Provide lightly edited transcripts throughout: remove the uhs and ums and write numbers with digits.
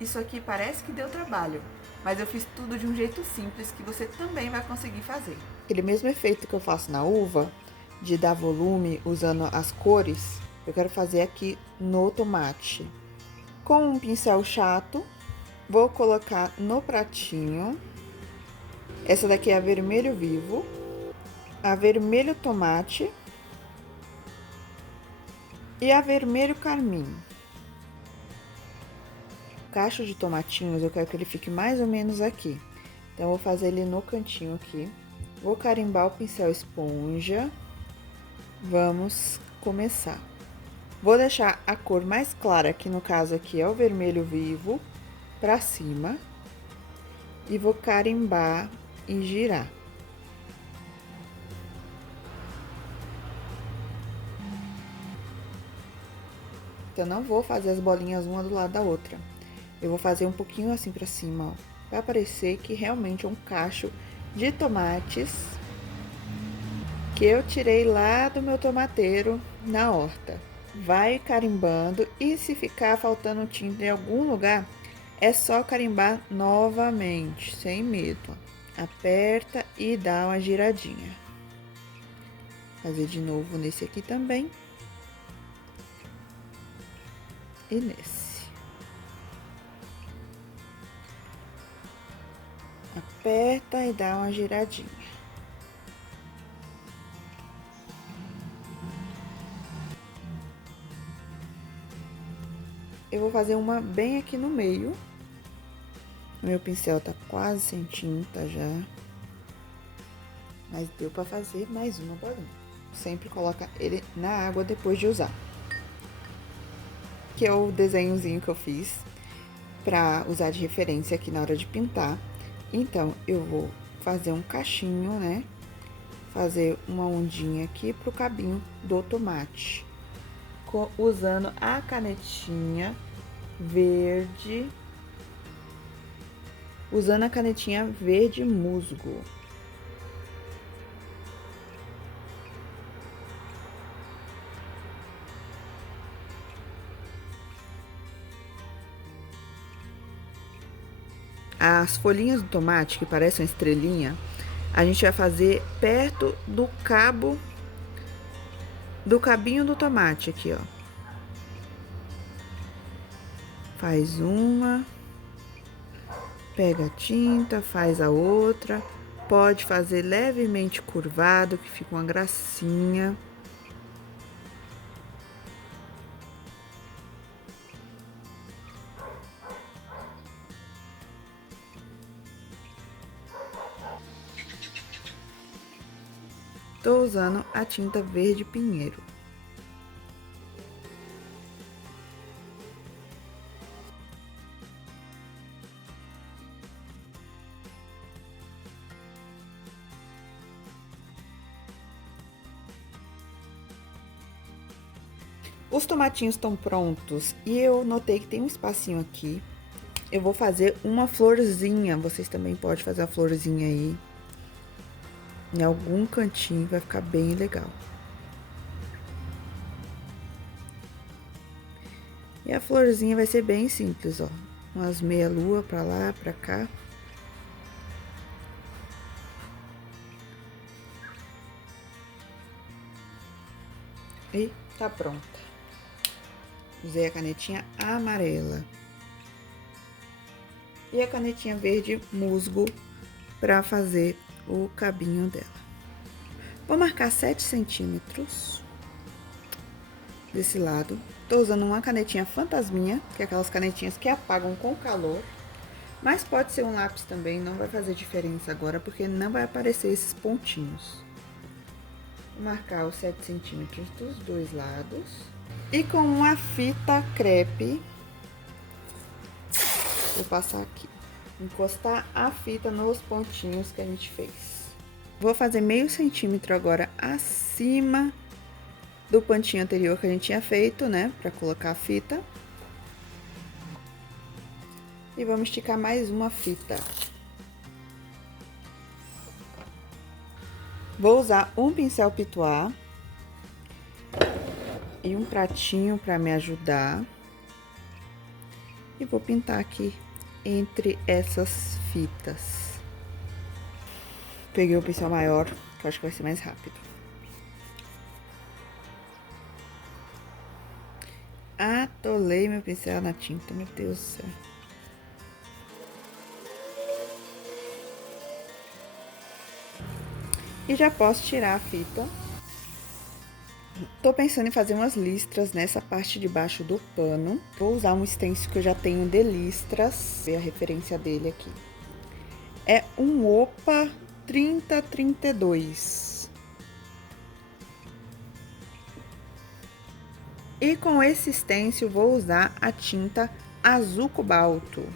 Isso aqui parece que deu trabalho, mas eu fiz tudo de um jeito simples que você também vai conseguir fazer. Aquele mesmo efeito que eu faço na uva, de dar volume usando as cores, eu quero fazer aqui no tomate. Com um pincel chato, vou colocar no pratinho. Essa daqui é a vermelho vivo, a vermelho tomate e a vermelho carmim. O cacho de tomatinhos, eu quero que ele fique mais ou menos aqui. Então, eu vou fazer ele no cantinho aqui. Vou carimbar o pincel esponja. Vamos começar. Vou deixar a cor mais clara, que no caso aqui é o vermelho vivo, pra cima. E vou carimbar e girar. Então, não vou fazer as bolinhas uma do lado da outra. Eu vou fazer um pouquinho assim pra cima, ó. Vai parecer que realmente é um cacho de tomates que eu tirei lá do meu tomateiro na horta. Vai carimbando e se ficar faltando tinta em algum lugar, é só carimbar novamente, sem medo. Aperta e dá uma giradinha. Fazer de novo nesse aqui também. E nesse. Aperta e dá uma giradinha. Eu vou fazer uma bem aqui no meio. Meu pincel tá quase sem tinta já. Mas deu pra fazer mais uma bolinha. Sempre coloca ele na água depois de usar. Que é o desenhozinho que eu fiz pra usar de referência aqui na hora de pintar. Então, eu vou fazer um cachinho, né? Fazer uma ondinha aqui pro cabinho do tomate. Usando a canetinha verde. Usando a canetinha verde musgo. As folhinhas do tomate, que parecem uma estrelinha, a gente vai fazer perto do cabo, do cabinho do tomate aqui, ó. Faz uma, pega a tinta, faz a outra, pode fazer levemente curvado, que fica uma gracinha. Tô usando a tinta verde pinheiro. Os tomatinhos estão prontos e eu notei que tem um espacinho aqui. Eu vou fazer uma florzinha, vocês também podem fazer a florzinha aí. Em algum cantinho, vai ficar bem legal. E a florzinha vai ser bem simples, ó. Umas meia-lua pra lá, pra cá. E tá pronta. Usei a canetinha amarela. E a canetinha verde musgo pra fazer o cabinho dela. Vou marcar 7 centímetros desse lado. Tô usando uma canetinha fantasminha, que é aquelas canetinhas que apagam com calor. Mas pode ser um lápis também, não vai fazer diferença agora, porque não vai aparecer esses pontinhos. Vou marcar os 7 centímetros dos dois lados. E com uma fita crepe, vou passar aqui. Encostar a fita nos pontinhos que a gente fez. Vou fazer meio centímetro agora acima do pontinho anterior que a gente tinha feito, né? Pra colocar a fita. E vamos esticar mais uma fita. Vou usar um pincel pituá e um pratinho para me ajudar. e vou pintar aqui entre essas fitas. Peguei o pincel maior, que eu acho que vai ser mais rápido. Atolei meu pincel na tinta, meu Deus do céu. E já posso tirar a fita. Tô pensando em fazer umas listras nessa parte de baixo do pano. Vou usar um stencil que eu já tenho de listras. Ver a referência dele aqui. É um Opa 3032. E com esse stencil vou usar a tinta azul cobalto.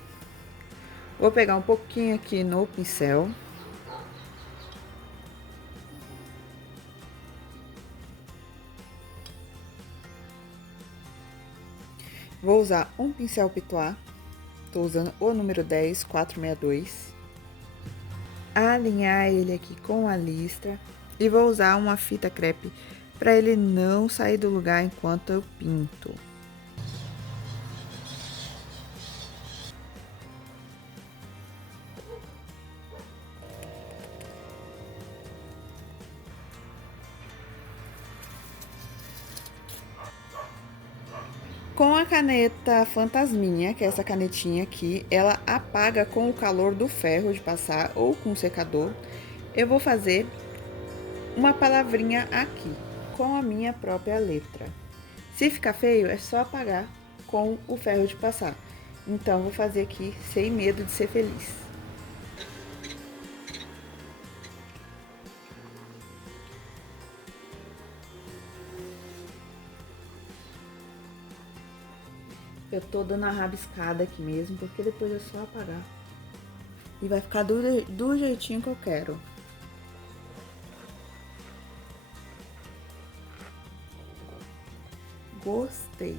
Vou pegar um pouquinho aqui no pincel. Vou usar um pincel pitois. Tô usando o número 10, 462. Alinhar ele aqui com a listra. E vou usar uma fita crepe para ele não sair do lugar enquanto eu pinto. Com a caneta Fantasminha, que é essa canetinha aqui, ela apaga com o calor do ferro de passar ou com o secador. Eu vou fazer uma palavrinha aqui, com a minha própria letra. Se ficar feio, é só apagar com o ferro de passar. Então, vou fazer aqui sem medo de ser feliz. Eu tô dando a rabiscada aqui mesmo, porque depois é só apagar. E vai ficar do jeitinho que eu quero. Gostei.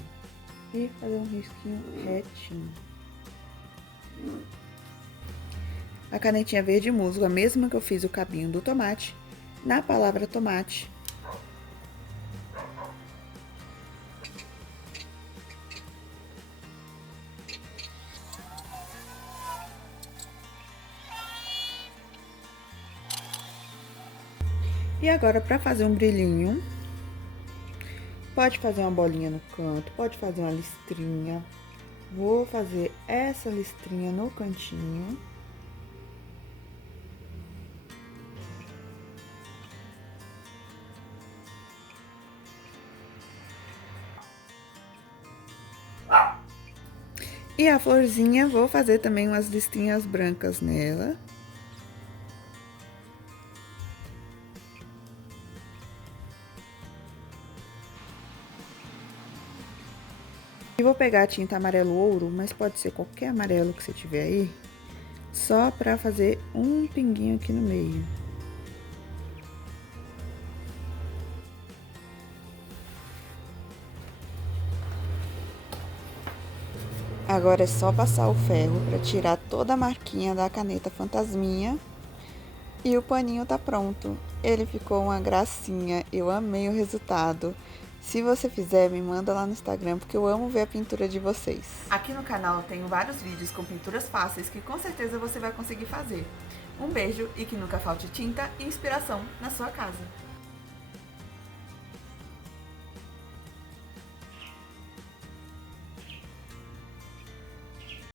E fazer um risquinho retinho. A canetinha verde musgo, a mesma que eu fiz o cabinho do tomate, na palavra tomate. E agora, para fazer um brilhinho, pode fazer uma bolinha no canto, pode fazer uma listrinha. Vou fazer essa listrinha no cantinho. E a florzinha, vou fazer também umas listinhas brancas nela. E vou pegar a tinta amarelo ouro, mas pode ser qualquer amarelo que você tiver aí, só pra fazer um pinguinho aqui no meio. Agora é só passar o ferro pra tirar toda a marquinha da caneta Fantasminha. E o paninho tá pronto. Ele ficou uma gracinha, eu amei o resultado. Se você fizer, me manda lá no Instagram, porque eu amo ver a pintura de vocês. Aqui no canal eu tenho vários vídeos com pinturas fáceis que com certeza você vai conseguir fazer. Um beijo e que nunca falte tinta e inspiração na sua casa.